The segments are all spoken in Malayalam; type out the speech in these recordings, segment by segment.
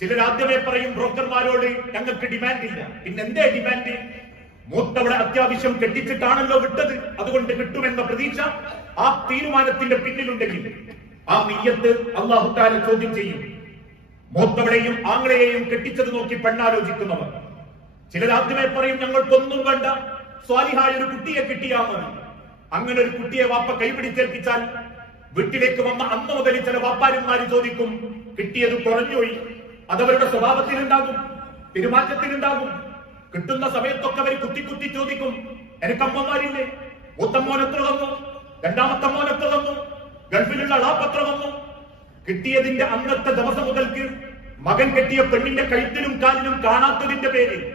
ചിലർ ആദ്യമേ പറയും ബ്രോക്കർമാരോട് ഞങ്ങൾക്ക് ഡിമാൻഡ് ഇല്ല. പിന്നെ എന്തേ ഡിമാൻഡ് മൂത്തവിടെ അത്യാവശ്യം കെട്ടിച്ചിട്ടാണല്ലോ വിട്ടത്. അതുകൊണ്ട് കിട്ടുമെന്ന പ്രതീക്ഷ ആ തീരുമാനത്തിന്റെ പിന്നിലുണ്ടെങ്കിൽ ആ നെയ്യത്ത് അള്ളാഹുത്താല ചോദ്യം ചെയ്യും. മൂത്തവടെയും ആംഗ്ലയെയും കെട്ടിച്ചത് നോക്കി പെണ്ണാലോചിക്കുന്നവർ. ചിലർ ആദ്യമേ പറയും ഞങ്ങൾക്കൊന്നും വേണ്ട. സ്വാലിഹായ ഒരു കുട്ടിയെ കിട്ടിയാ മതി. അങ്ങനെ ഒരു കുട്ടിയെ വാപ്പ കൈപിടിച്ചേൽപ്പിച്ചാൽ വീട്ടിലേക്ക് വന്ന അന്ന് മുതൽ ചില വാപ്പാരന്മാര് ചോദിക്കും കിട്ടിയത് കുറഞ്ഞുപോയി. അതവരുടെ സ്വഭാവത്തിലുണ്ടാകും പെരുമാറ്റത്തിലുണ്ടാകും. കിട്ടുന്ന സമയത്തൊക്കെ അവർ കുത്തി കുത്തി ചോദിക്കും എനിക്ക് അമ്മമാരില്ലേ? മൂത്തമ്മോൻ എത്ര തന്നു? രണ്ടാമത്തെ മോൻ എത്ര തന്നു? ഗൾഫിലുള്ള അളാപ്പത്ര തന്നു? കിട്ടിയതിന്റെ അന്നത്തെ ദിവസം മുതൽക്ക് മകൻ കെട്ടിയ പെണ്ണിന്റെ കഴുത്തിലും കാലിലും കാണാത്തതിന്റെ പേരിൽ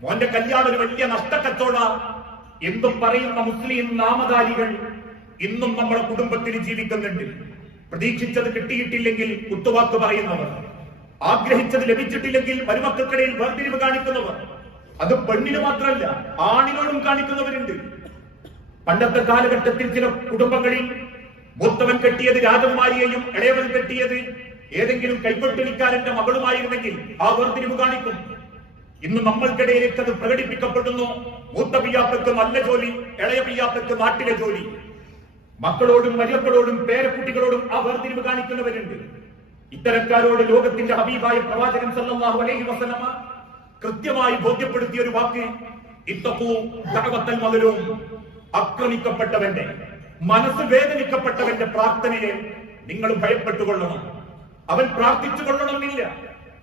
മോന്റെ കല്യാണം ഒരു വലിയ നഷ്ടക്കച്ചോട എന്നും പറയുന്ന മുസ്ലിം നാമധാരികൾ ഇന്നും നമ്മുടെ കുടുംബത്തിൽ ജീവിക്കുന്നുണ്ട്. പ്രതീക്ഷിച്ചത് കിട്ടിയിട്ടില്ലെങ്കിൽ കുത്തുവാക്ക് പറയുന്നവർ. ആഗ്രഹിച്ചത് ലഭിച്ചിട്ടില്ലെങ്കിൽ മരുമക്കൾക്കിടയിൽ വേർതിരിവ് കാണിക്കുന്നവർ. അത് പെണ്ണിന് മാത്രമല്ല ആണിനോടും കാണിക്കുന്നവരുണ്ട്. പണ്ടത്തെ കാലഘട്ടത്തിൽ ചില കുടുംബങ്ങളിൽ മൂത്തവൻ കെട്ടിയത് രാജകുമാരിയെയും ഇളയവൻ കെട്ടിയത് ഏതെങ്കിലും കൈക്കൊട്ടിരിക്കാരന്റെ മകളുമായിരുന്നെങ്കിൽ ആ വേർതിരിവ് കാണിക്കും. ഇന്ന് നമ്മൾക്കിടയിലേക്ക് അത് പ്രകടിപ്പിക്കപ്പെടുന്നു. മൂത്ത പിയാത്തക്ക് നല്ല ജോലി ഇളയ പിയാത്തക്ക് നാട്ടിലെ ജോലി. മക്കളോടും മരുമക്കളോടും പേരക്കുട്ടികളോടും ആ വേർതിരിവ് കാണിക്കുന്നവരുണ്ട്. ഇത്തരക്കാരോട് ലോകത്തിന്റെ ഹബീബായ പ്രവാചകൻ സല്ലല്ലാഹു അലൈഹി വസല്ലമ കൃത്യമായി ബോധ്യപ്പെടുത്തിയ ഒരു വാക്ക് മകലും ആക്രമിക്കപ്പെട്ടവന്റെ മനസ്സ് വേദനിക്കപ്പെട്ടവന്റെ പ്രാർത്ഥനയെ നിങ്ങൾ ഭയപ്പെട്ടുകൊള്ളണം. അവൻ പ്രാർത്ഥിച്ചു കൊള്ളണമെന്നില്ല.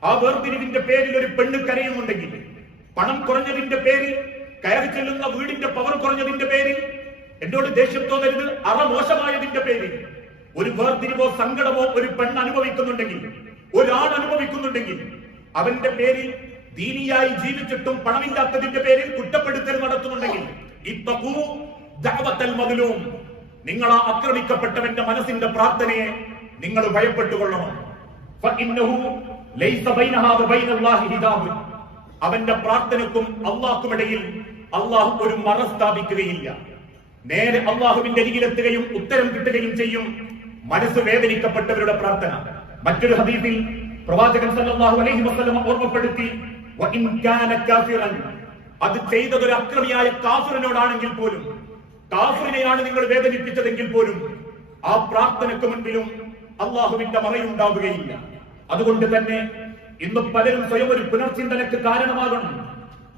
ആ വേർതിരിവിന്റെ പേരിൽ ഒരു പെണ്ണ് കരയുന്നുണ്ടെങ്കിൽ പണം കുറഞ്ഞതിന്റെ പേരിൽ കയറി ചെല്ലുന്ന വീടിന്റെ പവർ കുറഞ്ഞതിന്റെ പേരിൽ എന്നോട് ദേഷ്യം തോന്നരുത് അറ മോശമായതിന്റെ പേരിൽ. ഒരു വേർതിരിവോ സങ്കടമോ ഒരു പെണ്ണ് അനുഭവിക്കുന്നുണ്ടെങ്കിൽ ഒരാൾ അനുഭവിക്കുന്നുണ്ടെങ്കിൽ അവന്റെ പേരിൽ ദീനിയായി ജീവിച്ചിട്ടും പണമില്ലാത്തതിന്റെ പേരിൽ കുറ്റപ്പെടുത്തൽ നടത്തുന്നുണ്ടെങ്കിൽ മതിലും നിങ്ങൾ ആ ആക്രമിക്കപ്പെട്ടവന്റെ മനസ്സിന്റെ പ്രാർത്ഥനയെ നിങ്ങൾ ഭയപ്പെട്ടുകൊള്ളണം. അവന്റെ പ്രാർത്ഥനക്കും അള്ളാഹുമിടയിൽ അള്ളാഹു ഒരു മറ സ്ഥാപിക്കുകയില്ല. നേരെ അള്ളാഹുവിന്റെ അരികിലെത്തുകയും ഉത്തരം കിട്ടുകയും ചെയ്യും. മനസ്സ് വേദനിക്കപ്പെട്ടവരുടെ പ്രാർത്ഥന. മറ്റൊരു ഹദീസിൽ പ്രവാചകൻ സല്ലല്ലാഹു അലൈഹി വസല്ലം ഓർമ്മപ്പെടുത്തി അത് ചെയ്തത് ഒരു അക്രമിയായ കാഫിറിനോടാണെങ്കിൽ പോലും കാഫിറിനെയാണ് നിങ്ങൾ വേദനിപ്പിച്ചതെങ്കിൽ പോലും ആ പ്രാർത്ഥനയ്ക്ക് മുൻപിലും അള്ളാഹുവിന്റെ മറയുണ്ടാവുകയില്ല. അതുകൊണ്ട് തന്നെ ഇന്ന് പലരും സ്വയം ഒരു പുനർചിന്തനക്ക് കാരണമാകണം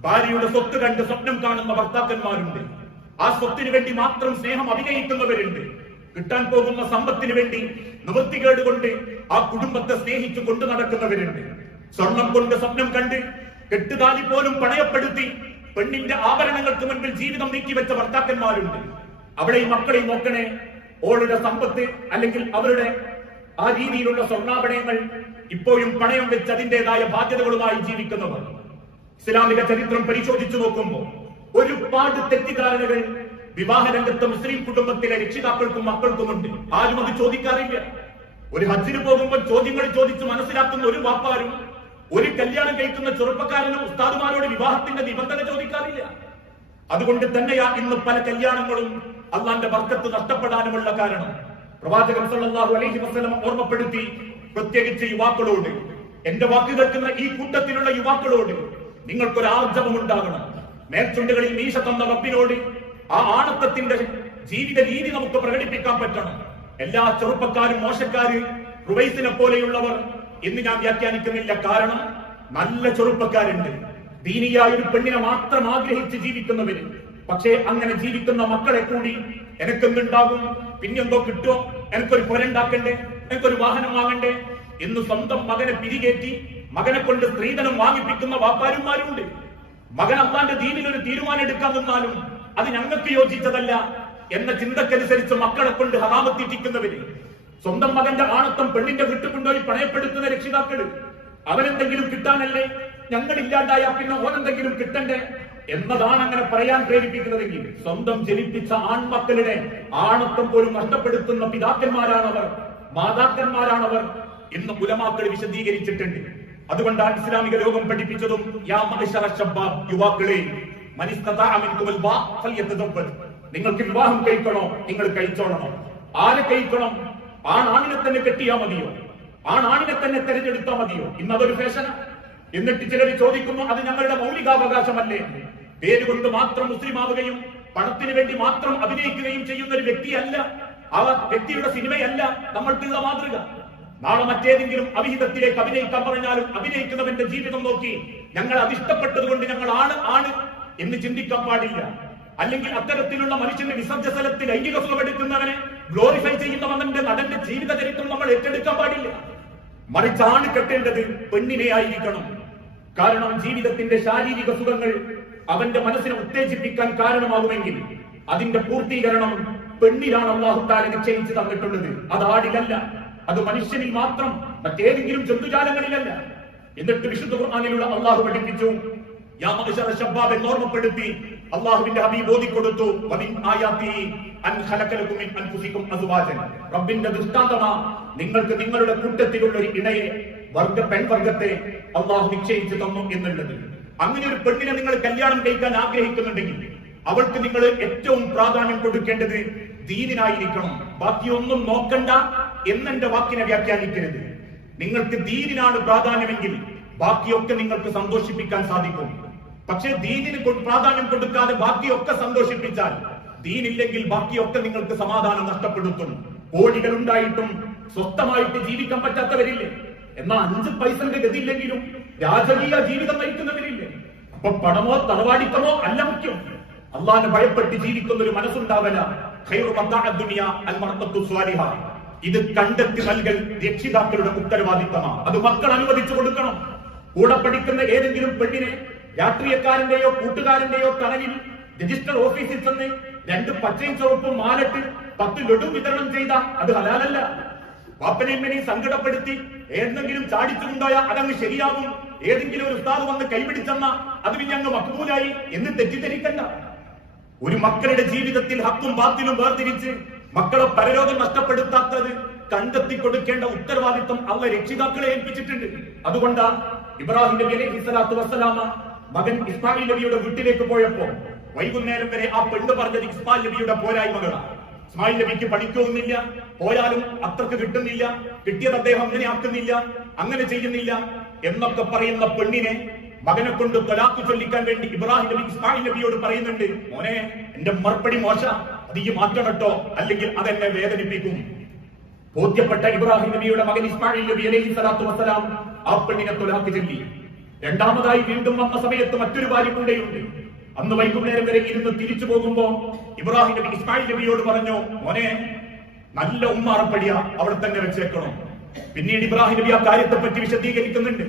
ഭാര്യയുടെ സ്വത്ത് കണ്ട് സ്വപ്നം കാണുന്ന ഭർത്താക്കന്മാരുണ്ട്. ആ സ്വത്തിനു വേണ്ടി മാത്രം സ്നേഹം അഭിനയിക്കുന്നവരുണ്ട്. കിട്ടാൻ പോകുന്ന സമ്പത്തിന് വേണ്ടി നിവൃത്തികേട് കൊണ്ട് ആ കുടുംബത്തെ സ്നേഹിച്ചു കൊണ്ടു നടക്കുന്നവരുണ്ട്. സ്വർണം കൊണ്ട് സ്വപ്നം കണ്ട് കെട്ടുതാലി പോലും പണയപ്പെടുത്തി പെണ്ണിന്റെ ആഭരണങ്ങൾക്ക് മുൻപിൽ ജീവിതം നീക്കിവെച്ച ഭർത്താക്കന്മാരുണ്ട്. അവിടെയും മക്കളെയും മക്കളെ നോക്കണേ ഓളുടെ സമ്പത്ത് അല്ലെങ്കിൽ അവരുടെ ആ രീതിയിലുള്ള സ്വർണാഭരണങ്ങൾ ഇപ്പോഴും പണയം വെച്ച് അതിന്റേതായ ബാധ്യതകളുമായി ജീവിക്കുന്നവർ. ഇസ്ലാമിക ചരിത്രം പരിശോധിച്ചു നോക്കുമ്പോൾ ഒരുപാട് തെറ്റിദ്ധാരണകൾ വിവാഹ രംഗത്ത് മുസ്ലിം കുടുംബത്തിലെ രക്ഷിതാക്കൾക്കും മക്കൾക്കുമുണ്ട്. ആരും അത് ചോദിക്കാറില്ല. ഒരു ഹജ്ജിന് പോകുമ്പോൾ ചോദ്യങ്ങൾ ചോദിച്ച് മനസ്സിലാക്കുന്ന ഒരു വാപ്പാരും ഒരു കല്യാണം കഴിക്കുന്ന ചെറുപ്പക്കാരനും ഉസ്താദുമാരോട് വിവാഹത്തിന്റെ നിബന്ധന ചോദിക്കാറില്ല. അതുകൊണ്ട് തന്നെയാ ഇന്ന് പല കല്യാണങ്ങളും അള്ളാന്റെ വർക്കത്ത് നഷ്ടപ്പെടാനുമുള്ള കാരണം. പ്രവാചകൻ സല്ലല്ലാഹു അലൈഹി വസല്ലം ഓർമ്മപ്പെടുത്തി പ്രത്യേകിച്ച് യുവാക്കളോട് എന്റെ വാക്ക് കേൾക്കുന്ന ഈ കൂട്ടത്തിലുള്ള യുവാക്കളോട് നിങ്ങൾക്കൊരു ആർജവം ഉണ്ടാകണം മേൽച്ചുണ്ടുകളിൽ മീശ തന്ന റബ്ബിനോട് ആ ആണത്തത്തിന്റെ ജീവിത രീതി നമുക്ക് പ്രകടിപ്പിക്കാൻ പറ്റണം. എല്ലാ ചെറുപ്പക്കാരും മോശക്കാര് റുവൈസിനെ പോലെയുള്ളവർ എന്ന് ഞാൻ വ്യാഖ്യാനിക്കുന്നില്ല. കാരണം നല്ല ചെറുപ്പക്കാരുണ്ട്. ദീനിയായ ഒരു പെണ്ണിനെ മാത്രം ആഗ്രഹിച്ച് ജീവിക്കുന്നവര്. പക്ഷേ അങ്ങനെ ജീവിക്കുന്ന മക്കളെ കൂടി എനക്കെന്തുണ്ടാകും? പിന്നെന്തോ കിട്ടുമോ എനിക്കൊരു പുരണ്ടാക്കണ്ടേ? എനിക്കൊരു വാഹനം വാങ്ങണ്ടേ? എന്ന് സ്വന്തം മകനെ പിരികേറ്റി മകനെ കൊണ്ട് സ്ത്രീധനം വാങ്ങിപ്പിക്കുന്ന വാപ്പാരുമാരുണ്ട് മകൻ അള്ളാന്റെ ദീനിൽ ഒരു തീരുമാനം എടുക്കാൻ നിന്നാലും അത് ഞങ്ങൾക്ക് യോജിച്ചതല്ല എന്ന ചിന്തക്കനുസരിച്ച് മക്കളെ കൊണ്ട് ഹറാമത്തിട്ടിക്കുന്നവര് സ്വന്തം മകന്റെ ആണത്തം പെണ്ണിന്റെ വീട്ടിൽ കൊണ്ടുപോയി പണയപ്പെടുത്തുന്ന രക്ഷിതാക്കൾ? അവനെന്തെങ്കിലും കിട്ടാനല്ലേ? ഞങ്ങൾ ഇല്ലാണ്ടായ പിന്നെ ഓനെന്തെങ്കിലും കിട്ടണ്ടേ? എന്നതാണ് അങ്ങനെ പറയാൻ പ്രേരിപ്പിക്കുന്നതെങ്കിൽ സ്വന്തം ജനിപ്പിച്ച ആൺമക്കളുടെ ആണത്വം പോലും നഷ്ടപ്പെടുത്തുന്ന പിതാക്കന്മാരാണവർ മാതാക്കന്മാരാണവർ എന്ന് കുലമാക്കൾ വിശദീകരിച്ചിട്ടുണ്ട്. അതുകൊണ്ടാണ് ഇസ്ലാമിക ലോകം പഠിപ്പിച്ചതും യാ ശബ്ബാബ് യുവാക്കളെ നിങ്ങൾക്ക് വിവാഹം കഴിക്കണോ? നിങ്ങൾ കഴിച്ചോളണോ. ആരെ കഴിക്കണം? ആണാണിനെ തന്നെ കെട്ടിയാ മതിയോ? ആണാണിനെ തന്നെ തെരഞ്ഞെടുത്താ മതിയോ? ഇന്നതൊരു ഫേഷന. എന്നിട്ട് ചിലർ ചോദിക്കുന്നു അത് ഞങ്ങളുടെ മൗലികാവകാശമല്ലേ? പേരുകൊണ്ട് മാത്രം മുസ്ലിം ആവുകയും പണത്തിന് വേണ്ടി മാത്രം അഭിനയിക്കുകയും ചെയ്യുന്ന ഒരു വ്യക്തിയല്ല. ആ വ്യക്തിയുടെ സിനിമയല്ല നമ്മൾക്കുള്ള മാതൃക. നാളെ മറ്റേതെങ്കിലും അവിഹിതത്തിലേക്ക് അഭിനയിക്കാൻ പറഞ്ഞാലും അഭിനയിക്കുന്നവന്റെ ജീവിതം നോക്കി ഞങ്ങൾ അതിഷ്ടപ്പെട്ടത് കൊണ്ട് ഞങ്ങൾ ആണ് ആണ്. എന്ന് ചിന്തിക്കാൻ പാടില്ല. അല്ലെങ്കിൽ അത്തരത്തിലുള്ള മനുഷ്യന്റെ വിസർജ സ്ഥലത്ത് ലൈംഗിക സുഖമെടുക്കുന്നവനെ ഗ്ലോറിഫൈ ചെയ്യുന്നവന്റെ നടന്റെ ജീവിത ചരിത്രം നമ്മൾ ഏറ്റെടുക്കാൻ പാടില്ല. മറിച്ചാണ് കെട്ടേണ്ടത് പെണ്ണിനെ ആയിരിക്കണം. കാരണം ജീവിതത്തിന്റെ ശാരീരിക സുഖങ്ങൾ അവന്റെ മനസ്സിനെ ഉത്തേജിപ്പിക്കാൻ കാരണമാകുമെങ്കിൽ അതിന്റെ പൂർത്തീകരണം പെണ്ണിലാണ് അള്ളാഹുത്താല നിശ്ചയിച്ച് തന്നിട്ടുള്ളത്. അത് ആടിലല്ല. അത് മനുഷ്യനിൽ മാത്രം മറ്റേതെങ്കിലും ജന്തുജാലങ്ങളിലല്ല. എന്നിട്ട് വിശുദ്ധ ഖുർആനിലുള്ള അള്ളാഹു പഠിപ്പിച്ചു എന്ന് ഓർമ്മപ്പെടുത്തി. അള്ളാഹുവിന്റെ ഹബീബ് ഓതിക്കൊടുത്തു. റബ്ബിന്റെ ദൃഷ്ടാന്തമാ നിങ്ങൾക്ക് നിങ്ങളുടെ കൂട്ടത്തിലുള്ള ഒരു ഇണയെ വർഗ പെൺവർഗത്തെ അള്ളാഹു നിശ്ചയിച്ചു തന്നു എന്നുള്ളത്. അങ്ങനെ ഒരു പെണ്ണിനെ നിങ്ങൾ കല്യാണം കഴിക്കാൻ ആഗ്രഹിക്കുന്നുണ്ടെങ്കിൽ അവൾക്ക് നിങ്ങൾ ഏറ്റവും പ്രാധാന്യം കൊടുക്കേണ്ടത് ദീനിനായിരിക്കണം. ബാക്കിയൊന്നും നോക്കണ്ട എന്നെന്റെ വാക്കിനെ വ്യാഖ്യാനിക്കരുത്. നിങ്ങൾക്ക് ദീനിനാണ് പ്രാധാന്യമെങ്കിൽ ബാക്കിയൊക്കെ നിങ്ങൾക്ക് സന്തോഷിപ്പിക്കാൻ സാധിക്കും. പക്ഷേ ദീനിന് പ്രാധാന്യം കൊടുക്കാതെ ബാക്കിയൊക്കെ സന്തോഷിപ്പിച്ചാൽ ദീനില്ലെങ്കിൽ ബാക്കിയൊക്കെ നിങ്ങൾക്ക് സമാധാനം നഷ്ടപ്പെടുത്തും. കോഴികൾ ഉണ്ടായിട്ടും സ്വസ്ഥമായിട്ട് ജീവിക്കാൻ പറ്റാത്തവരില്ലേ? എന്നാൽ അഞ്ച് പൈസന്റെ ഗതിയില്ലെങ്കിലും രാജകീയ ജീവിതം നയിക്കുന്നവരില്ലേ? അപ്പൊ പണമോ തറവാടിത്തമോ അല്ല മുഖ്യം. അള്ളാഹിനെ ഭയപ്പെട്ട് ജീവിക്കുന്ന ഒരു മനസ്സുണ്ടാവല ഇത് കണ്ടെത്തി നൽകൽ രക്ഷിതാക്കളുടെ ഉത്തരവാദിത്തമാണ്. അത് മക്കൾ അനുവദിച്ചു കൊടുക്കണം. കൂടെ പഠിക്കുന്ന ഏതെങ്കിലും പെണ്ണിനെ രാഷ്ട്രീയക്കാരന്റെയോ കൂട്ടുകാരന്റെയോ തണലിൽ രജിസ്റ്റർ ഓഫീസിൽ ചെന്ന് രണ്ട് പച്ചയും ചുവപ്പും മാലട്ട് പത്ത് ലഡു വിതരണം ചെയ്ത അത് ഹലാലല്ല. വാപ്പനെമ്മനെയും സങ്കടപ്പെടുത്തി ഏതെങ്കിലും ചാടിച്ചുകൊണ്ടായ അതങ്ങ് ശരിയാകും. ഏതെങ്കിലും ഒരു ഉസ്താദ് വന്ന് കൈപിടിച്ചെന്ന അത് പിന്നെ അങ്ങ് മക്കൂലായി എന്ന് തെറ്റിദ്ധരിക്കണ്ട. ഒരു മക്കളുടെ ജീവിതത്തിൽ ഹക്കും ബാത്തിലും വേർതിരിച്ച് മക്കളെ പരരോഗം നഷ്ടപ്പെടുത്താത്തത് കണ്ടെത്തി കൊടുക്കേണ്ട ഉത്തരവാദിത്വം അവ രക്ഷിതാക്കളെ ഏൽപ്പിച്ചിട്ടുണ്ട്. അതുകൊണ്ട് ഇബ്രാഹിം നബി അലൈഹി സ്വലാത്തു വസ്സലാമ മകൻ ഇസ്മായിൽ നബിയുടെ വീട്ടിലേക്ക് പോയപ്പോ വൈകുന്നേരം വരെ ആ പെണ്ണ് പറഞ്ഞത് ഇസ്മായിൽ നബിയുടെ പോരായ്മകളാണ് ഇസ്മായിൽ നബിക്ക് പഠിക്കൊന്നുമില്ല പോയാലും അത്രയ്ക്ക് കിട്ടുന്നില്ല കിട്ടിയത് അദ്ദേഹം അങ്ങനെ ആക്കുന്നില്ല അങ്ങനെ ചെയ്യുന്നില്ല എന്നൊക്കെ പറയുന്ന പെണ്ണിനെ മകനെ കൊണ്ട് തൊലാത്തു ചൊല്ലിക്കാൻ വേണ്ടി ഇബ്രാഹിം നബി ഇസ്മായിൽ നബിയോട് പറയുന്നുണ്ട് മോനെ എന്റെ മറുപടി മോശ അത് ഈ മാറ്റണട്ടോ അല്ലെങ്കിൽ അതെന്നെ വേദനിപ്പിക്കും. ബോധ്യപ്പെട്ട ഇബ്രാഹിം നബിയുടെ മകൻ ഇസ്മായിൽ നബി അലൈഹി സ്വലാത്തു വസ്സലാം ആ പെണ്ണിനെ തൊലാക്ക് ചൊല്ലി. രണ്ടാമതായി വീണ്ടും വന്ന സമയത്ത് മറ്റൊരു ഭാര്യ കൂടെയുണ്ട് അന്ന് വൈകുന്നേരം വരെ ഇരുന്ന് തിരിച്ചു പോകുമ്പോ ഇബ്രാഹിം നബി ഇസ്മായിൽ നബിയോട് പറഞ്ഞു മോനെ നല്ല ഉമ്മാറപ്പടിയ അവിടെ തന്നെ വെച്ചേക്കണം. പിന്നീട് ഇബ്രാഹിം നബി ആ കാര്യത്തെ പറ്റി വിശദീകരിക്കുന്നുണ്ട്.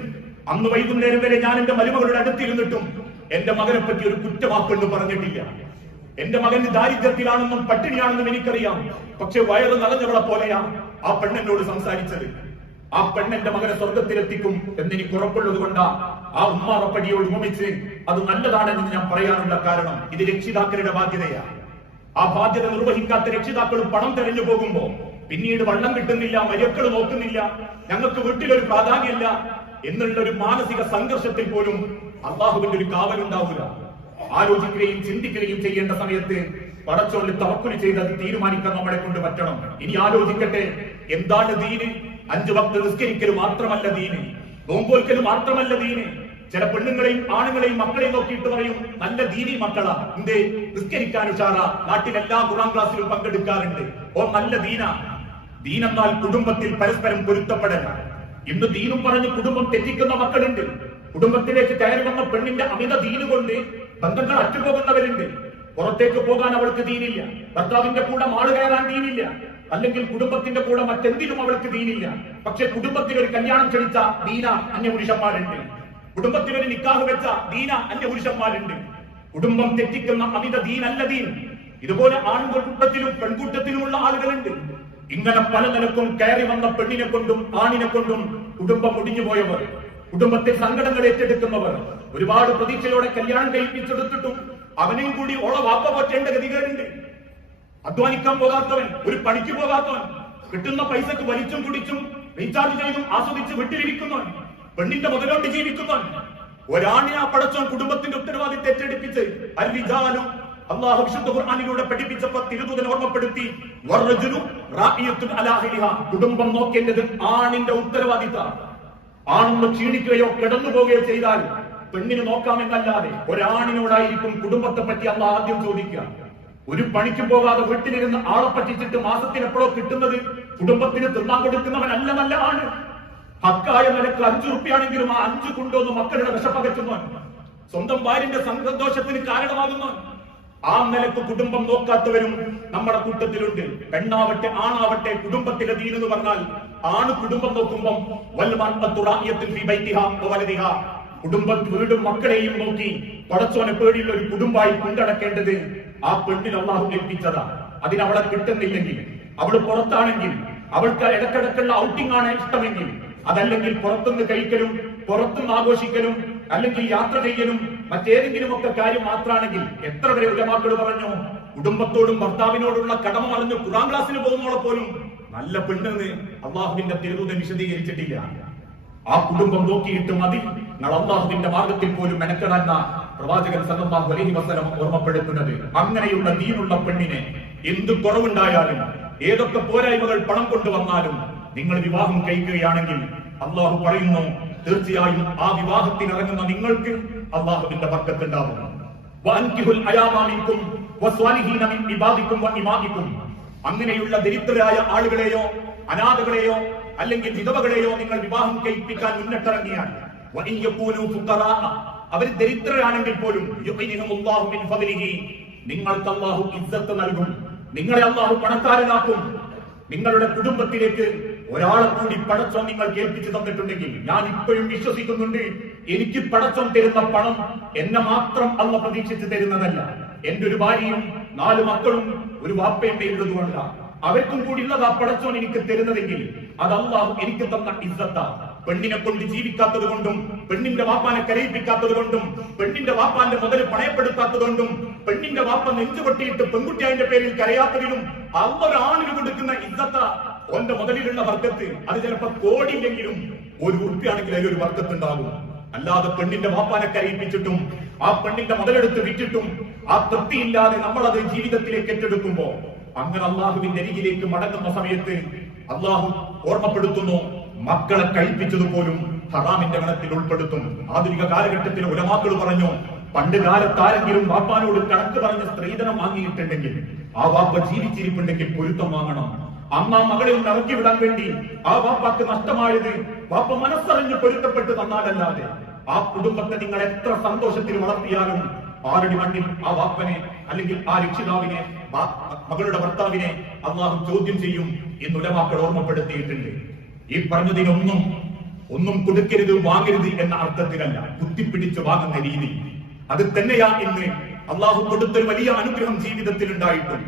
അന്ന് വൈകുന്നേരം വരെ ഞാൻ എന്റെ മരുമകളുടെ അടുത്തിരുന്നിട്ടും എന്റെ മകനെ പറ്റി ഒരു കുറ്റവാക്കൊന്നും പറഞ്ഞിട്ടില്ല. എന്റെ മകൻ ദാരിദ്ര്യത്തിലാണെന്നും പട്ടിണിയാണെന്നും എനിക്കറിയാം. പക്ഷെ വയറ് നിറഞ്ഞവളെ പോലെയാ ആ പെണ്ണെന്നോട് സംസാരിച്ചത്. ആ പെണ്ണെന്റെ മകനെ സ്വർഗത്തിലെത്തിക്കും എന്നെനിക്ക് ഉറപ്പുള്ളത് കൊണ്ടാ ആ ഉമ്മാറപ്പടിയോട് ഉപമിച്ച് അത് നല്ലതാണെന്ന് ഞാൻ പറയാനുള്ള കാരണം ഇത് രക്ഷിതാക്കളുടെ ബാധ്യതയാണ്. ആ ബാധ്യത നിർവഹിക്കാത്ത രക്ഷിതാക്കളും പണം തെരഞ്ഞു പോകുമ്പോ പിന്നീട് വള്ളം കിട്ടുന്നില്ല മര്യക്കൾ നോക്കുന്നില്ല ഞങ്ങൾക്ക് വീട്ടിലൊരു പ്രാധാന്യമില്ല എന്നുള്ള ഒരു മാനസിക സംഘർഷത്തിൽ പോലും അള്ളാഹുവിന്റെ ഒരു കാവലുണ്ടാവില്ല ആലോചിക്കുകയും ചിന്തിക്കുകയും ചെയ്യേണ്ട സമയത്ത് പടച്ചോളിൽ തവക്കുലി ചെയ്ത് അത് തീരുമാനിക്കാൻ നമ്മളെ കൊണ്ട് പറ്റണം. ഇനി ആലോചിക്കട്ടെ എന്താണ് ദീന്? അഞ്ചു ഭക്ത നിസ്കരിക്കൽ മാത്രമല്ല ദീന്. നോമ്പോൽക്കൽ മാത്രമല്ല ദീന്. ചില പെണ്ണുങ്ങളെയും ആണുങ്ങളെയും മക്കളെയും നോക്കിയിട്ട് പറയും നല്ല ദീനി മക്കളാ. എന്തേ നിസ്കരിക്കാൻ ഉഷാറാ. നാട്ടിൽ എല്ലാ ഖുറാൻ ക്ലാസ്സിലും പങ്കെടുക്കാറുണ്ട്. ഓ നല്ല ദീന. ദീനെന്നാൽ കുടുംബത്തിൽ പരസ്പരം പൊരുത്തപ്പെടണം ഇന്ന് ദീനും പറഞ്ഞ് കുടുംബം തെറ്റിക്കുന്ന മക്കളുണ്ട്. കുടുംബത്തിലേക്ക് കയറി വന്ന പെണ്ണിന്റെ അമിത ദീന് കൊണ്ട് ബന്ധങ്ങൾ അറ്റുപോകുന്നവരുണ്ട്. പുറത്തേക്ക് പോകാൻ അവൾക്ക് ദീനില്ല. ഭർത്താവിന്റെ കൂടെ മാൾ കയറാൻ ദീനില്ല. അല്ലെങ്കിൽ കുടുംബത്തിന്റെ കൂടെ മറ്റെന്തിനും അവൾക്ക് ദീനില്ല. പക്ഷെ കുടുംബത്തിൽ ഒരു കല്യാണം ക്ഷണിച്ച ദീന അന്യ പുരുഷന്മാരുണ്ട്. കുടുംബത്തിൽ ഒരു നിക്കാഹ് വെച്ച ദീന അന്യ പുരുഷന്മാരുണ്ട്. കുടുംബം തെറ്റിക്കുന്ന അമിത ദീനല്ല ദീൻ. ഇതുപോലെ ആൺകുട്ടത്തിലും കൂട്ടത്തിലും പെൺകൂട്ടത്തിലുമുള്ള ആളുകളുണ്ട്. ഇങ്ങനെ പല നിലക്കും കയറി വന്ന പെണ്ണിനെ കൊണ്ടും ആണിനെ കൊണ്ടും കുടുംബം ഒടിഞ്ഞു പോയവർ കുടുംബത്തെ സങ്കടങ്ങൾ ഏറ്റെടുക്കുന്നവർ ഒരുപാട് പ്രതീക്ഷയോടെ കല്യാണം കഴിപ്പിച്ചെടുത്തിട്ടും അവനെയും കൂടി ഓള വാപ്പ പറ്റേണ്ട ഗതികേടുണ്ട്. അധ്വാനിക്കാൻ പോകാത്തവൻ ഒരു പണിക്ക് പോകാത്തവൻ കിട്ടുന്ന പൈസക്ക് വലിച്ചും കുടിച്ചും റീചാർജ് ചെയ്തും ആസ്വദിച്ച് വീട്ടിലിരിക്കുന്നവൻ പെണ്ണിന്റെ മുതലോട്ട് ജീവിക്കുന്നവൻ ഒരാണിനെ പടച്ചോൻ കുടുംബത്തിന്റെ ഉത്തരവാദിത്തം ഏറ്റെടുപ്പിച്ച് അൽവിജാലും അള്ളാഹു വിശുദ്ധ ഖുർആനിലൂടെ പഠിപ്പിച്ചപ്പോ തിരുദൂതൻ ഓർമ്മപ്പെടുത്തി കുടുംബം നോക്കേണ്ടത് ആണിന്റെ ഉത്തരവാദിത്തമാണ് ആണെന്ന് ക്ഷീണിക്കുകയോ കിടന്നു പോവുകയോ ചെയ്താൽ പെണ്ണിന് നോക്കാമെന്നല്ലാതെ ഒരാണിനോടായിരിക്കും കുടുംബത്തെ പറ്റി അള്ളാഹ് ആദ്യം ചോദിക്കുക. ഒരു പണിക്കും പോകാതെ വീട്ടിലിരുന്ന് ആളെ പറ്റിച്ചിട്ട് മാസത്തിന് എപ്പോഴോ കിട്ടുന്നത് കുടുംബത്തിന് തിന്നാൻ കൊടുക്കുന്നവൻ അല്ല നല്ല ആണ് ഹക്കായ നിലയ്ക്ക് അഞ്ചു റുപ്യാണെങ്കിലും ആ അഞ്ചു കൊണ്ടുവന്ന് മക്കളുടെ വിഷപ്പകറ്റുന്നവൻ സ്വന്തം ഭാര്യന്റെ സന്തോഷത്തിന് കാരണമാകുന്നവൻ. ആ നിലയ്ക്ക് കുടുംബം നോക്കാത്തവരും നമ്മുടെ കൂട്ടത്തിലുണ്ട്. പെണ്ണാവട്ടെ ആണാവട്ടെ കുടുംബത്തിലെ ദീൻ പറഞ്ഞാൽ ആണ് കുടുംബം നോക്കുമ്പം. കുടുംബം വീടും മക്കളെയും നോക്കി പടച്ചോനെ പേടിയുള്ള ഒരു കുടുംബമായി കൊണ്ടടക്കേണ്ടത് ആ പെണ്ണിൽ അള്ളാഹു ലഭിച്ചതാ അതിന് അവളെ കിട്ടുന്നില്ലെങ്കിൽ അവൾ പുറത്താണെങ്കിൽ അവൾക്ക് ഇടക്കിടക്കുള്ള ഔട്ടിംഗ് ആണ് ഇഷ്ടമെങ്കിൽ അതല്ലെങ്കിൽ പുറത്തുനിന്ന് കഴിക്കലും പുറത്തുനിന്ന് ആഘോഷിക്കലും അല്ലെങ്കിൽ യാത്ര ചെയ്യലും മറ്റേതെങ്കിലും ഒക്കെ കാര്യം മാത്രമാണെങ്കിൽ എത്ര വരെ ഉലമാക്കൾ പറഞ്ഞു കുടുംബത്തോടും ഭർത്താവിനോടുള്ള കടമ മറിഞ്ഞ് ഖുറാൻ ക്ലാസ്സിന് പോകുന്നവളെ പോലും നല്ല പെണ്ണെന്ന് അള്ളാഹുവിന്റെ തിരുവുതൻ വിശദീകരിച്ചിട്ടില്ല. ആ കുടുംബം നോക്കിയിട്ട് മതി. നിങ്ങൾ അള്ളാഹുവിന്റെ മാർഗത്തിൽ പോലും മെനക്കെടാന്ന പ്രവാചകൻ സല്ലല്ലാഹു ഓർമ്മപ്പെടുത്തുന്നത് അങ്ങനെയുള്ള നീനുള്ള പെണ്ണിനെ എന്ത് കുറവുണ്ടായാലും ഏതൊക്കെ പോരായ്മകൾ പണം കൊണ്ടുവന്നാലും നിങ്ങൾ വിവാഹം കഴിക്കുകയാണെങ്കിൽ അള്ളാഹു പറയുന്നു തീർച്ചയായും ആ വിവാഹത്തിൽ ഇറങ്ങുന്ന നിങ്ങൾക്ക് അള്ളാഹുവിന്റെ ഇബാദിക്കും അങ്ങനെയുള്ള ദരിദ്രരായ ആളുകളെയോ അനാഥകളെയോ അല്ലെങ്കിൽ വിധവകളെയോ നിങ്ങൾ വിവാഹം കഴിപ്പിക്കാൻ മുന്നിട്ടിറങ്ങിയാൽ അവർ ദരിദ്രരാണെങ്കിൽ പോലും നിങ്ങൾക്ക് അള്ളാഹു ഇസ്സത്ത് നൽകും. നിങ്ങളെ അള്ളാഹു പണക്കാരനാക്കും. നിങ്ങളുടെ കുടുംബത്തിലേക്ക് ഒരാളെ കൂടി പടച്ചം നിങ്ങൾ കേൾപ്പിച്ചു തന്നിട്ടുണ്ടെങ്കിൽ ഞാൻ ഇപ്പോഴും വിശ്വസിക്കുന്നുണ്ട് എനിക്ക് പടച്ചം തരുന്ന പണം എന്നെ മാത്രം അല്ല പ്രതീക്ഷിച്ച് തരുന്നതല്ല. എന്റെ ഒരു ഭാര്യയും നാല് മക്കളും ഒരു വാപ്പയും എഴുതുകൊണ്ട അവർക്കും കൂടി ഉള്ളത് ആ പടച്ചോൻ എനിക്ക് തരുന്നതെങ്കിൽ അത് അള്ളാഹു എനിക്ക് തന്ന ഇസ്സത്ത പെണ്ണിനെ കൊണ്ട് ജീവിക്കാത്തത് കൊണ്ടും പെണ്ണിന്റെ വാപ്പാനെ കരയിപ്പിക്കാത്തത് കൊണ്ടും പെണ്ണിന്റെ വാപ്പാന്റെ മുതൽ പണയപ്പെടുത്താത്തത് കൊണ്ടും പെണ്ണിന്റെ വാപ്പ നെഞ്ചു പൊട്ടിയിട്ട് പെൺകുട്ടിയായതിന്റെ പേരിൽ കരയാത്തതിനും അവരാണിന് കൊടുക്കുന്ന ഇസ്സത്ത ഓന്റെ മുതലിലുള്ള വർഗത്ത് അത് ചിലപ്പോ കോടിയില്ലെങ്കിലും ഒരു ഉറുപ്പിയാണെങ്കിൽ അതിൽ ഒരു വർഗത്തുണ്ടാകും. അല്ലാതെ പെണ്ണിന്റെ വാപ്പാനെ കരയിപ്പിച്ചിട്ടും ആ പെണ്ണിന്റെ മുതലെടുത്ത് വിറ്റിട്ടും ആ തൃപ്തിയില്ലാതെ നമ്മൾ അത് ജീവിതത്തിലേക്ക് ഏറ്റെടുക്കുമ്പോ അങ്ങനെ അള്ളാഹുവിന്റെ അരികിലേക്ക് മടങ്ങുന്ന സമയത്ത് അള്ളാഹു ഓർമ്മപ്പെടുത്തുന്നു മക്കളെ കഴിപ്പിച്ചതുപോലും ഹറാമിന്റെ ഗണത്തിൽ ഉൾപ്പെടുത്തും. ആധുനിക കാലഘട്ടത്തിൽ ഉലമാക്കൾ പറഞ്ഞു പണ്ട് കാലത്ത് ആരെങ്കിലും വാപ്പാനോട് കണക്ക് പറഞ്ഞ സ്ത്രീധനം വാങ്ങിയിട്ടുണ്ടെങ്കിൽ ആ വാപ്പ ജീവിച്ചിരിപ്പുണ്ടെങ്കിൽ പൊരുത്തം വാങ്ങണം. അമ്മ മകളെ ഒന്ന് ഇറക്കി വിടാൻ വേണ്ടി ആ വാപ്പാക്ക് നഷ്ടമായത് വാപ്പ മനസ്സറിഞ്ഞ് പൊരുത്തപ്പെട്ട് തന്നാലല്ലാതെ ആ കുടുംബത്തെ നിങ്ങൾ എത്ര സന്തോഷത്തിൽ വളർത്തിയാലും ആരുടെ മണ്ണിൽ ആ വാപ്പനെ അല്ലെങ്കിൽ ആ രക്ഷിതാവിനെ മകളുടെ ഭർത്താവിനെ അള്ളാഹു ചോദ്യം ചെയ്യും എന്ന് ഉലമാക്കൾ ഓർമ്മപ്പെടുത്തിയിട്ടുണ്ട്. ഈ പറഞ്ഞതിനൊന്നും ഒന്നും കൊടുക്കരുത് വാങ്ങരുത് എന്ന അർത്ഥത്തിലല്ല. കുത്തിപ്പിടിച്ച് വാങ്ങുന്ന രീതി. അത് തന്നെയാ ഇന്ന് അള്ളാഹു കൊടുത്തൊരു വലിയ അനുഗ്രഹം ജീവിതത്തിൽ ഉണ്ടായിട്ടും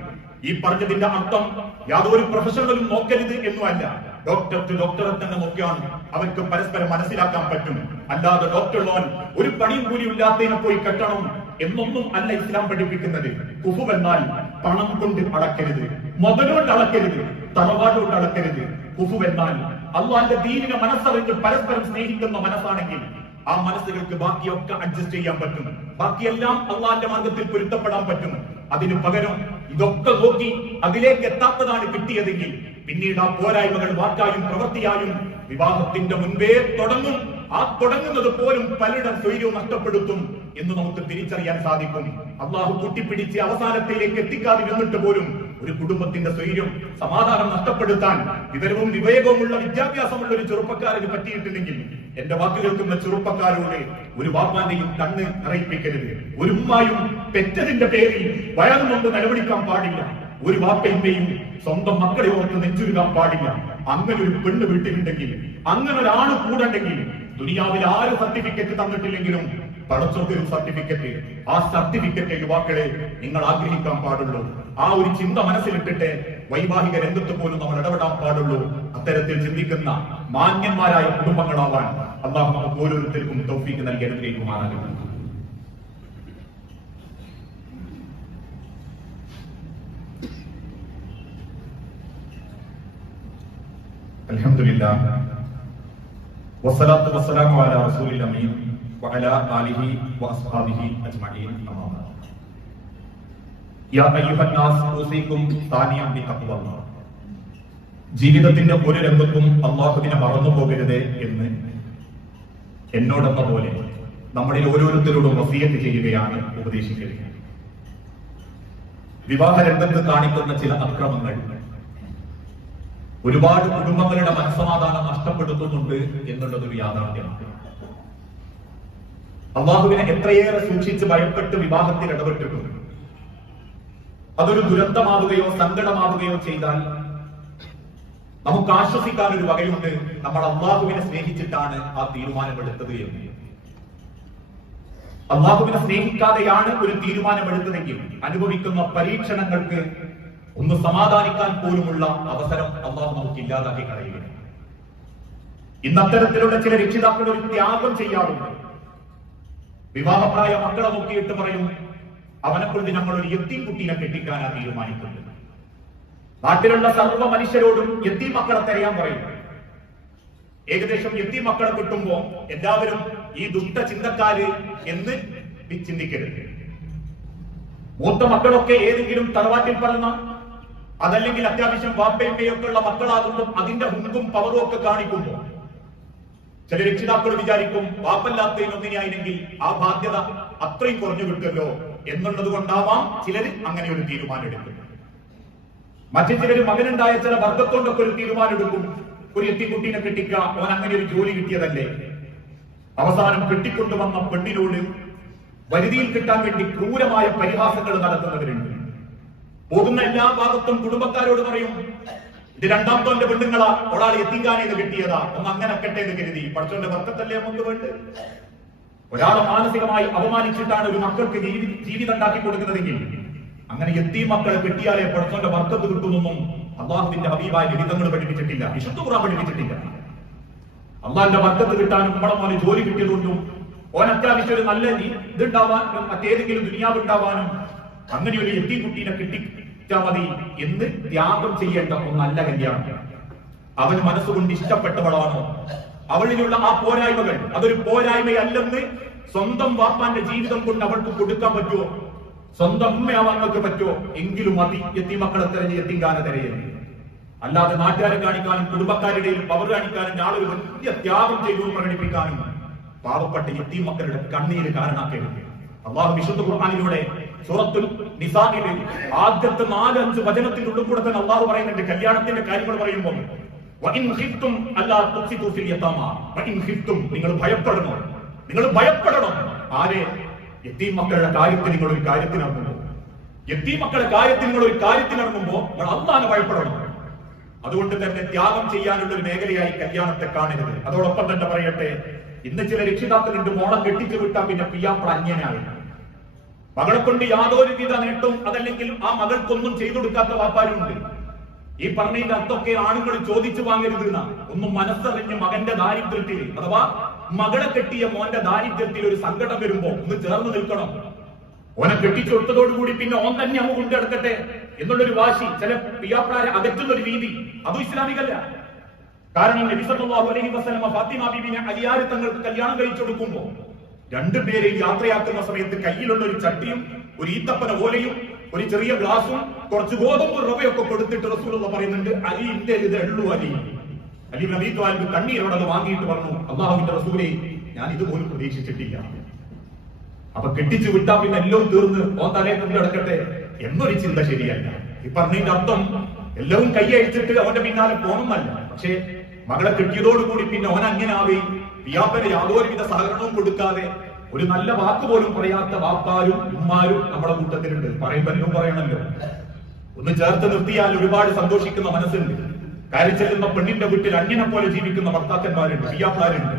ഈ പറഞ്ഞതിന്റെ അർത്ഥം യാതൊരു പ്രൊഫഷണലും നോക്കരുത് എന്നുമല്ല. ഡോക്ടർ ടു ഡോക്ടറെ തന്നെ നോക്കിയാണ് അവർക്ക് പരസ്പരം മനസ്സിലാക്കാൻ പറ്റും. അല്ലാതെ ഡോക്ടർ ലോൻ ഒരു പണിയും കൂലി ഇല്ലാത്തതിനെ പോയി കെട്ടണം എന്നൊന്നും അല്ല ഇസ്ലാം പഠിപ്പിക്കുന്നത്. കുഫു എന്നാൽ പണം കൊണ്ട് അളക്കരുത് മുതലുകൊണ്ട് അളക്കരുത് തറവാടുകൊണ്ട് അളക്കരുത് കുഫു എന്നാൽ അള്ളാന്റെ ദീനിനെ മനസ്സറിഞ്ഞ് പരസ്പരം സ്നേഹിക്കുന്ന മനസ്സാണെങ്കിൽ ആ മനസ്സുകൾക്ക് ബാക്കിയൊക്കെ അഡ്ജസ്റ്റ് ചെയ്യാൻ പറ്റും. ബാക്കിയെല്ലാം അള്ളാന്റെ മാർഗത്തിൽ പൊരുത്തപ്പെടാൻ പറ്റും. അതിന് പകരം ഇതൊക്കെ നോക്കി അതിലേക്ക് എത്താത്തതാണ് കിട്ടിയതെങ്കിൽ പിന്നീട് ആ പോരായ്മകൾ വാക്കായും പ്രവൃത്തിയായും വിവാഹത്തിന്റെ മുൻപേ തുടങ്ങും. ആ തുടങ്ങുന്നത് പോലും പലരുടെ സ്വൈര്യവും നഷ്ടപ്പെടുത്തും എന്ന് നമുക്ക് തിരിച്ചറിയാൻ സാധിക്കും. അള്ളാഹു കൂട്ടിപ്പിടിച്ച് അവസാനത്തിലേക്ക് എത്തിക്കാതിരുന്നിട്ട് പോലും ഒരു കുടുംബത്തിന്റെ സ്വൈര്യം സമാധാനം നഷ്ടപ്പെടുത്താൻ വിവരവും വിവേകവുമുള്ള വിദ്യാഭ്യാസമുള്ള ഒരു ചെറുപ്പക്കാരന് പറ്റിയിട്ടില്ലെങ്കിൽ എന്റെ വാക്ക് കേൾക്കുന്ന ചെറുപ്പക്കാരോട് ഒരു വാപ്പാന്റെയും കണ്ണ് നിറയിപ്പിക്കരുത്. ഒരു ഉമ്മായും പെറ്റതിന്റെ പേരിൽ വയറു കൊണ്ട് നിലവിളിക്കാൻ പാടില്ല. ഒരു വാപ്പയുടെയും സ്വന്തം മക്കളെ ഓർത്ത് നെഞ്ചുരുകാൻ പാടില്ല. അങ്ങനെ ഒരു പെണ്ണ് വീട്ടിലുണ്ടെങ്കിൽ അങ്ങനെ ഒരാണ് കൂടണ്ടെങ്കിൽ ദുനിയാവിൽ ആര് സർട്ടിഫിക്കറ്റ് തന്നിട്ടില്ലെങ്കിലും പടച്ചോദ്യം സർട്ടിഫിക്കറ്റ് ആ സർട്ടിഫിക്കറ്റ് യുവാക്കളെ നിങ്ങൾ ആഗ്രഹിക്കാൻ പാടുള്ളൂ. ആ ഒരു ചിന്ത മനസ്സിലിട്ടിട്ട് വൈവാഹിക രംഗത്ത് പോലും നമ്മൾ ഇടപെടാൻ പാടുള്ളൂ. അത്തരത്തിൽ ചിന്തിക്കുന്ന മാന്യന്മാരായ കുടുംബങ്ങളാവാൻ അള്ളാഹു നമുക്ക് ഓരോരുത്തർക്കും തൗഫീക്ക് നൽകി അനുഗ്രഹിക്കുമാറാകുന്നു അലഹമില്ല വസ്സലാത്തു വസ്സലാമു അലാ റസൂലിൽ അമീൻ. وعلى آله وأصحابه أجمعين أما بعد യാ അയ്യുഹന്നാസ് ഊസിക്കും താനിയം ബിത്തഖ്വല്ലാഹ്. ജീവിതത്തിന്റെ ഒരു രംഗത്തും അള്ളാഹുവിനെ മറന്നു പോകരുത് എന്ന് എന്നോടെന്ന പോലെ നമ്മളിൽ ഓരോരുത്തരോടും വസീയത്ത് ചെയ്യുകയാണ് ഉപദേശിക്കുകയാണ് വിവാഹ രംഗത്ത് കാണിക്കുന്ന ചില അക്രമങ്ങൾ ഒരുപാട് കുടുംബങ്ങളുടെ മനസ്സമാധാനം നഷ്ടപ്പെടുത്തുന്നുണ്ട് എന്നുള്ളതൊരു യാഥാർത്ഥ്യമാണ് അള്ളാഹുവിനെ എത്രയേറെ സൂക്ഷിച്ച് ഭയപ്പെട്ട് വിവാഹത്തിൽ ഇടപെട്ടിട്ടുണ്ട്. അതൊരു ദുരന്തമാവുകയോ സങ്കടമാവുകയോ ചെയ്താൽ നമുക്ക് ആശ്വസിക്കാൻ ഒരു വകയുണ്ട്. നമ്മൾ അള്ളാഹുവിനെ സ്നേഹിച്ചിട്ടാണ് ആ തീരുമാനമെടുത്തത് എന്ന്. അള്ളാഹുവിനെ സ്നേഹിക്കാതെയാണ് ഒരു തീരുമാനമെടുത്തതെങ്കിൽ അനുഭവിക്കുന്ന പരീക്ഷണങ്ങൾക്ക് ഒന്ന് സമാധാനിക്കാൻ പോലുമുള്ള അവസരം അള്ളാഹു നമുക്ക് ഇല്ലാതാക്കി കളയുകയാണ്. ഇന്ന് അത്തരത്തിലുള്ള ചില രക്ഷിതാക്കൾ ഒരു ത്യാഗം ചെയ്യാറുണ്ട്. വിവാഹപ്രായ മക്കളെ നോക്കിയിട്ട് പറയും അവനെക്കുറിച്ച് ഞങ്ങൾ ഒരു എത്തിയും കുട്ടീനെ കെട്ടിക്കാനാണ് തീരുമാനിക്കുന്നത്. നാട്ടിലുള്ള സർവ മനുഷ്യരോടും എത്തി മക്കളെ തരയാൻ പറയും. ഏകദേശം എത്തി മക്കളെ കിട്ടുമ്പോ എല്ലാവരും ഈ ദുഷ്ട ചിന്തക്കാര് എന്ന് ചിന്തിക്കരുത്. മൂത്ത മക്കളൊക്കെ ഏതെങ്കിലും തറവാറ്റിൽ പറഞ്ഞ അതല്ലെങ്കിൽ അത്യാവശ്യം വാപ്പയമ്മയൊക്കെ ഉള്ള മക്കളാകുമ്പോൾ അതിന്റെ ഹുങ്കും പവറും ഒക്കെ കാണിക്കുമ്പോ ചില രക്ഷിതാക്കൾ വിചാരിക്കും വാപ്പല്ലാത്തതിനൊന്നിനായിരുന്നെങ്കിൽ ആ ബാധ്യത അത്രയും കുറഞ്ഞു കിട്ടുമല്ലോ എന്നുള്ളത് കൊണ്ടാവാം ചിലര് അങ്ങനെ ഒരു തീരുമാനം എടുക്കും മറ്റു ചിലര് മകനുണ്ടായ ചില വർഗത്തോണ്ടൊക്കെ ഒരു തീരുമാനം എടുക്കും ഒരു എത്തിക്കുട്ടീനെ കെട്ടിക്ക അവൻ അങ്ങനെ ഒരു ജോലി കിട്ടിയതല്ലേ? അവസാനം കെട്ടിക്കൊണ്ടുവന്ന പെണ്ണിനോട് വരുതിയിൽ കിട്ടാൻ വേണ്ടി ക്രൂരമായ പരിഹാസങ്ങൾ നടത്തുന്നവരുണ്ട്. പോകുന്ന എല്ലാ ഭാഗത്തും കുടുംബക്കാരോട് പറയും ഇത് രണ്ടാമത്തോന്റെ പെണ്ണുങ്ങളാ. ഒരാൾ എത്തിക്കാനേത് കിട്ടിയതാ. ഒന്ന് അങ്ങനെ കെട്ടെ എന്ന് കരുതി. പഠിച്ചോന്റെ ഭർത്തത്തല്ലേ നമുക്ക് വേണ്ട ഒരാളെ മാനസികമായി അപമാനിച്ചിട്ടാണ് ഒരു മക്കൾക്ക് ജീവി- ജീവിതം ഉണ്ടാക്കി കൊടുക്കുന്നതെങ്കിൽ അങ്ങനെ എത്തി മക്കളെ കിട്ടിയാലേ പഠിച്ചോന്റെ ഭർത്തത്ത് കിട്ടുമെന്നും അള്ളാഹുവിന്റെ ഹബീബായ ലിഖിതങ്ങൾ പഠിപ്പിച്ചിട്ടില്ല. വിശുദ്ധ ഖുറാൻ പഠിപ്പിച്ചിട്ടില്ല. അള്ളാഹിന്റെ ഭർത്തത്ത് കിട്ടാനും നമ്മളെ മോനെ ജോലി കിട്ടിയതുകൊണ്ടും ഓൻ അത്യാവശ്യം ഒരു നല്ല ഇതുണ്ടാവാൻ മറ്റേതെങ്കിലും ദുനിയാവ് ഉണ്ടാവാനും അങ്ങനെ ഒരു എത്തി കുട്ടീനെ കിട്ടിച്ചാ മതി എന്ന് ത്യാഗം ചെയ്യേണ്ട ഒന്നല്ല കല്യാണം. അവൻ മനസ്സുകൊണ്ട് ഇഷ്ടപ്പെട്ടവളാണോ? അവളിലുള്ള ആ പോരായ്മകൾ അതൊരു പോരായ്മയല്ലെന്ന് സ്വന്തം വാപ്പാന്റെ ജീവിതം കൊണ്ട് അവൾക്ക് കൊടുക്കാൻ പറ്റുമോ? സ്വന്തം ഉമ്മയാവാൻ പറ്റുമോ? എങ്കിലും മതി എത്തി മക്കളെ തെരഞ്ഞ് എത്തിങ്കാന തിരയുന്നു അല്ലാതെ നാട്ടുകാരെ കാണിക്കാനും കുടുംബക്കാരുടെയും പവർ കാണിക്കാനും ആളൊരു വലിയ ത്യാഗം ചെയ്തു പ്രകടിപ്പിക്കാനും പാവപ്പെട്ട എത്തി മക്കളുടെ കണ്ണീര് കാരണാക്കരുത് അള്ളാഹു വിശുദ്ധ ഖുർആാനിലൂടെ സൂറത്തുൽ നിസാഹിലെ ആദ്യത്തെ നാലഞ്ച് വചനത്തിനുള്ളിൽ കൂടെ തന്നെ അള്ളാഹു പറയുന്നുണ്ട് കല്യാണത്തിന്റെ കാര്യങ്ങൾ പറയുമ്പോൾ നിങ്ങൾ ഭയപ്പെടണം നിങ്ങൾ ഭയപ്പെടണം ആരെ യതീം മക്കളുടെ കാര്യത്തിൽ നിങ്ങൾ ഒരു കാര്യത്തിനിറങ്ങുമ്പോൾ യതീം മക്കളുടെ കാര്യത്തിൽ നിങ്ങൾ ഒരു കാര്യത്തിനിറങ്ങുമ്പോൾ നിങ്ങൾ ഭയപ്പെടണം അതുകൊണ്ട് തന്നെ ത്യാഗം ചെയ്യാനുള്ള ഒരു മേഖലയായി കല്യാണത്തെ കാണരുത്. അതോടൊപ്പം തന്നെ പറയട്ടെ ഇന്ന് ചില രക്ഷിതാക്കളുണ്ട് മോളം കെട്ടിച്ചു വിട്ടാൽ പിന്നെ പിയാപ്പ അന്യനായി മകളെ കൊണ്ട് യാതൊരു വിധ നേട്ടവും അതല്ലെങ്കിൽ ആ മകൾക്കൊന്നും ചെയ്തു കൊടുക്കാത്ത വാപ്പാരുണ്ട്. ഈ പറഞ്ഞതിന്റെ അർത്ഥമൊക്കെ ആണുങ്ങൾ ചോദിച്ചു വാങ്ങരുത് ഒന്നും മനസ്സറിഞ്ഞ് മകന്റെ ദാരിദ്ര്യത്തിൽ അഥവാ മകളെ കെട്ടിയ മോന്റെ ദാരിദ്ര്യത്തിൽ ഒരു സങ്കടം വരുമ്പോ ഒന്ന് ചേർന്ന് നിൽക്കണം. ഓനെ കെട്ടിച്ചു കൊടുത്തതോടുകൂടി പിന്നെ ഓൻ തന്നെ അങ്ങ് കൊണ്ടെടുക്കട്ടെ എന്നുള്ളൊരു വാശി ചില പിയാപ്രാരെ അകറ്റുന്ന ഒരു രീതി അതും ഇസ്ലാമികല്ല. കാരണം നബി സല്ലല്ലാഹു അലൈഹി വസല്ലമ ഫാത്തിമ ബീബിനെ അലിയാരി തങ്ങൾക്ക് കല്യാണം കഴിച്ചു കൊടുക്കുമ്പോ രണ്ടുപേരെയും യാത്രയാക്കുന്ന സമയത്ത് കയ്യിലുള്ള ഒരു ചട്ടിയും ഒരു ഈത്തപ്പന ഓലയും ഒരു ചെറിയ ഗ്ലാസും കുറച്ച് ഗോതമ്പ് റവയൊക്കെ കൊടുത്തിട്ട് റസൂലുള്ള പറയുന്നുണ്ട് അലി ഇന്റെ ഇത് എള്ളു അലി. അലി നബീ ത്വാലിബ് കണ്ണീരോട് അത് വാങ്ങിയിട്ട് പറഞ്ഞു അള്ളാഹുവിന്റെ റസൂലെ ഞാൻ ഇതുപോലും പ്രതീക്ഷിച്ചിട്ടില്ല. അപ്പൊ കെട്ടിച്ചു വിട്ടാ പിന്നെ എല്ലാം തീർന്ന് ഓൻ തലയെ കൊണ്ട് കിടക്കട്ടെ എന്നൊരു ചിന്ത ശരിയല്ല. ഈ പറഞ്ഞതിന്റെ അർത്ഥം എല്ലാം കൈ അഴിച്ചിട്ട് അവന്റെ പിന്നാലെ പോകണമെന്നല്ല പക്ഷേ മകളെ കെട്ടിയതോടുകൂടി പിന്നെ അവൻ അങ്ങനെ ആവുകയും പിയാപ്പന് യാതൊരുവിധ സഹകരണവും കൊടുക്കാതെ ഒരു നല്ല വാക്ക് പോലും പറയാത്ത വാപ്പാരും ഉമ്മാരും നമ്മുടെ കൂട്ടത്തിലുണ്ട്. പറയുമ്പോ എന്നും പറയണല്ലോ. ഒന്ന് ചേർത്ത് നിർത്തിയാൽ ഒരുപാട് സന്തോഷിക്കുന്ന മനസ്സുണ്ട്. കയറി ചെല്ലുന്ന പെണ്ണിന്റെ വീട്ടിൽ അന്യനെ പോലെ ജീവിക്കുന്ന ഭർത്താക്കന്മാരുണ്ട് പിയാപ്പാരുണ്ട്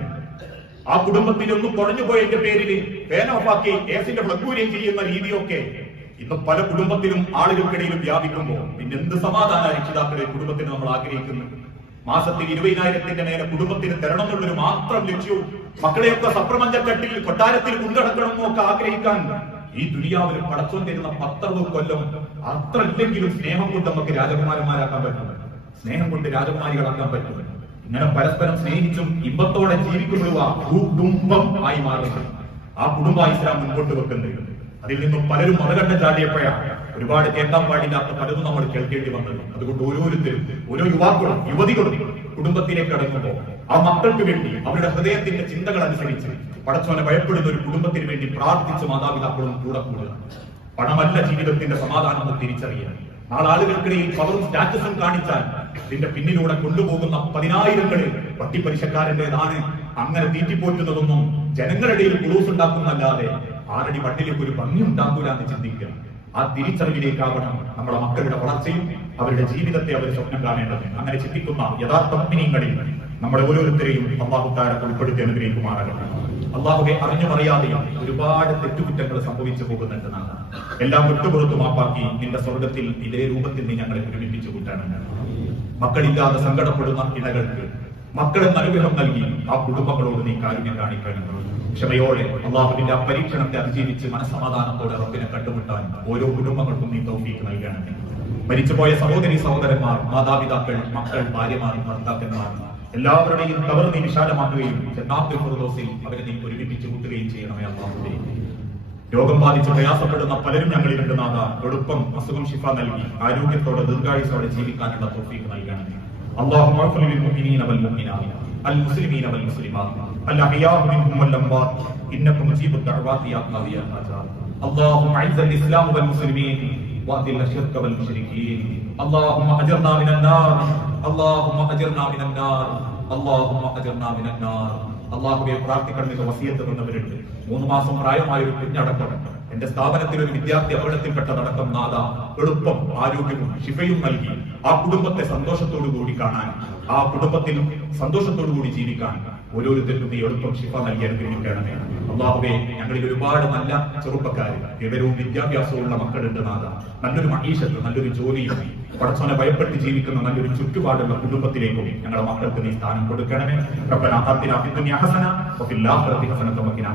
ആ കുടുംബത്തിൽ ഒന്നും കുറഞ്ഞു പോയതിന്റെ പേരിൽ ഫാൻ ഓഫാക്കി എസിന്റെ പ്ലഗൂരിയും ചെയ്യുന്ന രീതിയൊക്കെ ഇന്ന് പല കുടുംബത്തിലും ആളുകൾക്കിടയിലും വ്യാപിക്കുമ്പോൾ പിന്നെ എന്ത് സമാധാന രക്ഷിതാക്കളെ കുടുംബത്തിന് നമ്മൾ ആഗ്രഹിക്കുന്നു? മാസത്തിൽ ഇരുപതിനായിരത്തിന്റെ മേലെ കുടുംബത്തിന് തരണം എന്നുള്ളൊരു മാത്രം ലക്ഷ്യവും മക്കളെയൊക്കെ സപ്രപഞ്ചക്കെട്ടിൽ കൊട്ടാരത്തിൽ കൊണ്ടുനടക്കണം എന്നൊക്കെ ആഗ്രഹിക്കാൻ ഈ ദുനിയാവിൽ പടച്ചോൻ തരുന്ന പത്തറുപത് കൊല്ലം അത്ര ഇല്ലെങ്കിലും സ്നേഹം കൊണ്ട് നമുക്ക് രാജകുമാരന്മാരാക്കാൻ പറ്റും. സ്നേഹം കൊണ്ട് രാജകുമാരികളാക്കാൻ പറ്റും. ഇങ്ങനെ പരസ്പരം സ്നേഹിച്ചും ഇമ്പത്തോടെ ജീവിക്കുമ്പോൾ ആ കുടുംബം ആയി മാറുന്നത് ആ കുടുംബ ഇസ്ലാം മുൻപോട്ട് വെക്കുന്നത് അതിൽ നിന്നും പലരും മറുകണ്ഠം ചാടിയപ്പോഴാണ് ഒരുപാട് കേൾക്കാൻ പാടില്ലാത്ത പലതും നമ്മൾ കേൾക്കേണ്ടി വന്നത് അതുകൊണ്ട് ഓരോരുത്തരും ഓരോ യുവാക്കളും യുവതികളും കുടുംബത്തിലേക്ക് അടങ്ങുമ്പോൾ ആ മക്കൾക്ക് വേണ്ടി അവരുടെ ഹൃദയത്തിന്റെ ചിന്തകൾ അനുസരിച്ച് പടച്ചോനെ ഭയപ്പെടുന്ന ഒരു കുടുംബത്തിന് വേണ്ടി പ്രാർത്ഥിച്ച് മാതാപിതാക്കളും കൂടെ കൂടുക. പണമല്ല ജീവിതത്തിന്റെ സമാധാനം എന്ന് നാളെ ആളുകൾക്കിടയിൽ പവറും സ്റ്റാറ്റസും കാണിച്ചാൽ ഇതിന്റെ പിന്നിലൂടെ കൊണ്ടുപോകുന്ന പതിനായിരങ്ങളിൽ പട്ടിപ്പരിശക്കാരന്റെതാണ് അങ്ങനെ തീറ്റിപ്പോറ്റുന്നതൊന്നും ജനങ്ങളുടെ ഇടയിൽ കുളൂസ് ഉണ്ടാക്കുന്നല്ലാതെ ആരടി മണ്ണിലേക്ക് ഒരു ഭംഗി ഉണ്ടാക്കൂല എന്ന് ചിന്തിക്കുക. ആ തിരിച്ചറിവിലേക്കാവണം നമ്മുടെ മക്കളുടെ വളർച്ചയും അവരുടെ ജീവിതത്തെ അവർ സ്വപ്നം കാണേണ്ടത്. അങ്ങനെ ചിന്തിക്കുന്ന യഥാർത്ഥ മുഗ്നിങ്ങളിൽ നമ്മുടെ ഓരോരുത്തരെയും ഉൾപ്പെടുത്തി അള്ളാഹുബെ അള്ളാഹുവെ അറിഞ്ഞുമറിയാതെയും ഒരുപാട് തെറ്റുകുറ്റങ്ങൾ സംഭവിച്ചു പോകുന്നുണ്ട് എല്ലാം വിട്ടുപുറത്തു മാപ്പാക്കി നിന്റെ സ്വർഗത്തിൽ ഇതേ രൂപത്തിൽ നീ ഞങ്ങളെ ഒരുമിപ്പിച്ചു കൂട്ടാണ് മക്കളില്ലാതെ സങ്കടപ്പെടുന്ന ഇണകൾക്ക് മക്കളെന്ന് അനുഗ്രഹം നൽകി. ആ കുടുംബങ്ങളോട് നീ കാരുണ്യം കാണിക്കണം ക്ഷമയോടെ അള്ളാഹുവിന്റെ ആ പരീക്ഷണത്തെ അതിജീവിച്ച് മനസമാധാനത്തോടെ റബ്ബിനെ കണ്ടുമുട്ടാൻ ഓരോ കുടുംബങ്ങൾക്കും നീ തൗഫീക്ക് നൽകണം മരിച്ചുപോയ സഹോദരി സഹോദരന്മാർ മാതാപിതാക്കൾ മക്കൾ ഭാര്യമാർ ഭർത്താക്കന്മാർ എല്ലാവരുടെയും കവർ നീ വിശാലമാക്കുകയും ജന്നാത്തുൽ അവരെ നീ ഒരുമിപ്പിച്ച് കൂട്ടുകയും ചെയ്യണമേ അള്ളാഹുവിനെ രോഗം ബാധിച്ച് പ്രയാസപ്പെടുന്ന പലരും ഞങ്ങളിലുണ്ട് നാഥ. എളുപ്പം അസുഖം ശിഫ നൽകി. ആരോഗ്യത്തോടെ ദീർഘായുസോടെ ജീവിക്കാനുള്ള തോഫീക്ക് നൽകണമേ. اللهم اغفر للمؤمنين والمؤمنات المسلمين والمسلمات الاحياء منهم والاموات انك مجيب الدعوات يا قاضي الحاجات اللهم اعز الاسلام والمسلمين واذل الشرك والمشركين اللهم اجرنا من النار اللهم اجرنا من النار اللهم اجرنا من النار അള്ളാഹുവെ പ്രാർത്ഥിക്കണമെന്ന് വസിയത്ത് തന്നവരുണ്ട് മൂന്ന് മാസം പ്രായമായ ഒരു കുഞ്ഞടക്കം എന്റെ സ്ഥാപനത്തിൽ ഒരു വിദ്യാർത്ഥി അപകടത്തിൽപ്പെട്ടതടക്കം നാഥ എളുപ്പം ആരോഗ്യവും ശിഫയും നൽകി ആ കുടുംബത്തെ സന്തോഷത്തോടു കൂടി കാണാൻ ആ കുടുംബത്തിൽ സന്തോഷത്തോടു കൂടി ജീവിക്കാൻ ഓരോരുത്തർക്കും നീ എളുപ്പം ശിഫ നൽകി അനുഗ്രഹിക്കണമേ. അള്ളാഹുബേ ഞങ്ങളിൽ ഒരുപാട് നല്ല ചെറുപ്പക്കാർ വിവരവും വിദ്യാഭ്യാസവും ഉള്ള മക്കളുണ്ട് നാഥ നല്ലൊരു മഹീഷത്ത് നല്ലൊരു ജോലിയും പടച്ചോനെ ഭയപ്പെട്ട് ജീവിക്കുന്ന നല്ലൊരു ചുറ്റുപാടുള്ള കുടുംബത്തിലേക്കും ഞങ്ങളുടെ മക്കൾക്ക് നീ സ്ഥാനം കൊടുക്കണമേ. ആതിനാ ഫിദ്ദുനിയ ഹസന ഹസനത വഖിന